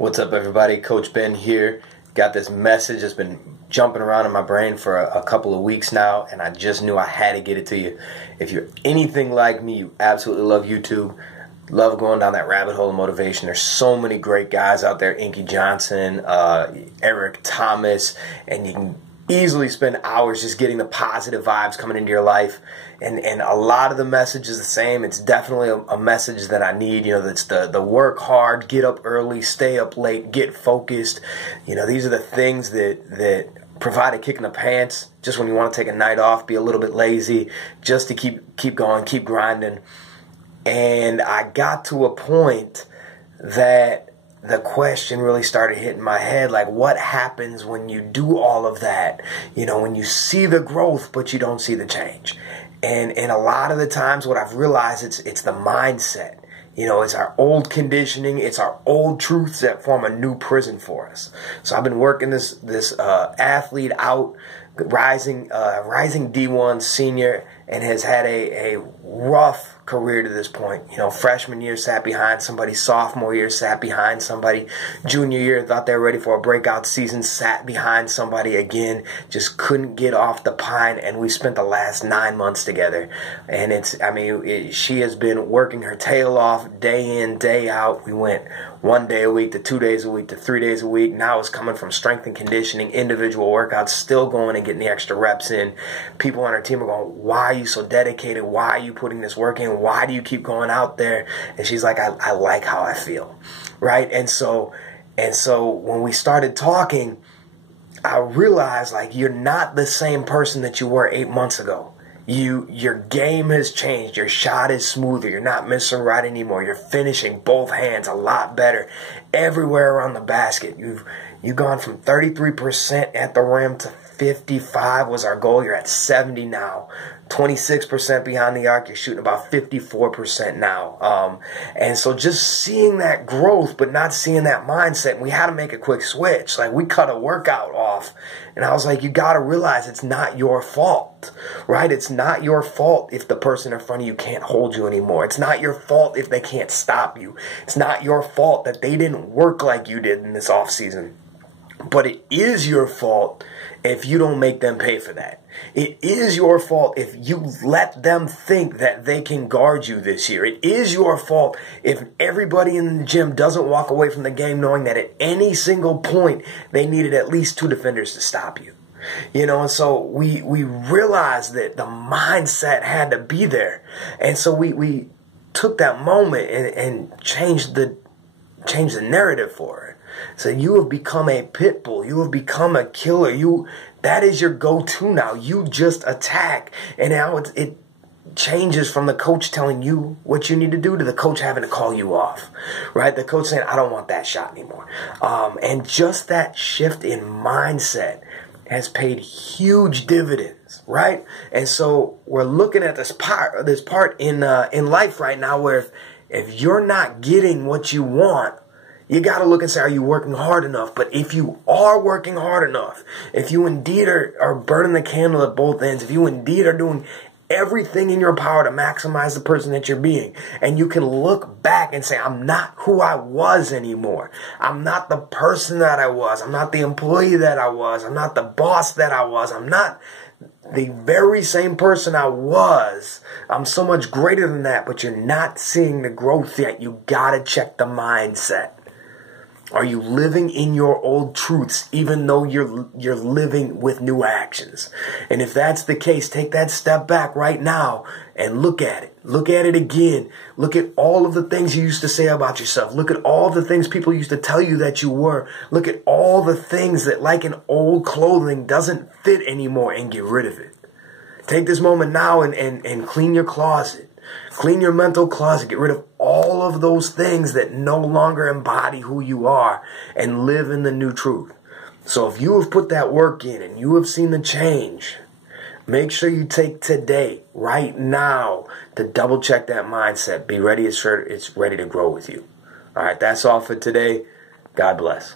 What's up, everybody? Coach Ben here. Got this message that's been jumping around in my brain for a couple of weeks now, and I just knew I had to get it to you. If you're anything like me, you absolutely love YouTube, love going down that rabbit hole of motivation. There's so many great guys out there, Inky Johnson, Eric Thomas, and you can easily spend hours just getting the positive vibes coming into your life. And a lot of the message is the same. It's definitely a message that I need. You know, that's the work hard, get up early, stay up late, get focused. You know, these are the things that provide a kick in the pants just when you want to take a night off, be a little bit lazy, just to keep going, keep grinding. And I got to a point that the question really started hitting my head, like, what happens when you do all of that? You know, when you see the growth, but you don't see the change. And a lot of the times what I've realized, it's the mindset. You know, it's our old conditioning, it's our old truths that form a new prison for us. So I've been working this athlete out, rising D1 senior, and has had a rough career to this point. You know, freshman year sat behind somebody, sophomore year sat behind somebody, junior year thought they were ready for a breakout season, sat behind somebody again, just couldn't get off the pine, and we spent the last 9 months together. And she has been working her tail off day in, day out. We went 1 day a week to 2 days a week to 3 days a week. Now it's coming from strength and conditioning, individual workouts, still going and getting the extra reps in. People on our team are going, why are you so dedicated? Why are you putting this work in? Why do you keep going out there? And she's like, I like how I feel, right? And so when we started talking, I realized, like, you're not the same person that you were 8 months ago. Your game has changed. Your shot is smoother. You're not missing right anymore. You're finishing both hands a lot better everywhere around the basket. You've gone from 33% at the rim to 55 was our goal. You're at 70 now. 26% behind the arc. You're shooting about 54% now. And so just seeing that growth, but not seeing that mindset, we had to make a quick switch. Like, we cut a workout off, and I was like, you got to realize it's not your fault, right? It's not your fault if the person in front of you can't hold you anymore. It's not your fault if they can't stop you. It's not your fault that they didn't work like you did in this off season. But it is your fault if you don't make them pay for that. It is your fault if you let them think that they can guard you this year. It is your fault if everybody in the gym doesn't walk away from the game knowing that at any single point they needed at least 2 defenders to stop you. You know, and so we realized that the mindset had to be there. And so we took that moment and changed the narrative for it. So you have become a pit bull. You have become a killer. That is your go-to now. You just attack. And now it changes from the coach telling you what you need to do to the coach having to call you off, right? The coach saying, I don't want that shot anymore. And just that shift in mindset has paid huge dividends, right? And so we're looking at this part in life right now where if you're not getting what you want, you got to look and say, are you working hard enough? But if you are working hard enough, if you indeed are burning the candle at both ends, if you indeed are doing everything in your power to maximize the person that you're being, and you can look back and say, I'm not who I was anymore. I'm not the person that I was. I'm not the employee that I was. I'm not the boss that I was. I'm not the very same person I was. I'm so much greater than that, but you're not seeing the growth yet. You got to check the mindset. Are you living in your old truths even though you're living with new actions? And if that's the case, take that step back right now and look at it. Look at it again. Look at all of the things you used to say about yourself. Look at all the things people used to tell you that you were. Look at all the things that, like in old clothing, doesn't fit anymore, and get rid of it. Take this moment now and clean your closet. Clean your mental closet. Get rid of all of those things that no longer embody who you are and live in the new truth. So if you have put that work in and you have seen the change, make sure you take today, right now, to double check that mindset. Be ready. It's ready to grow with you. All right, that's all for today. God bless.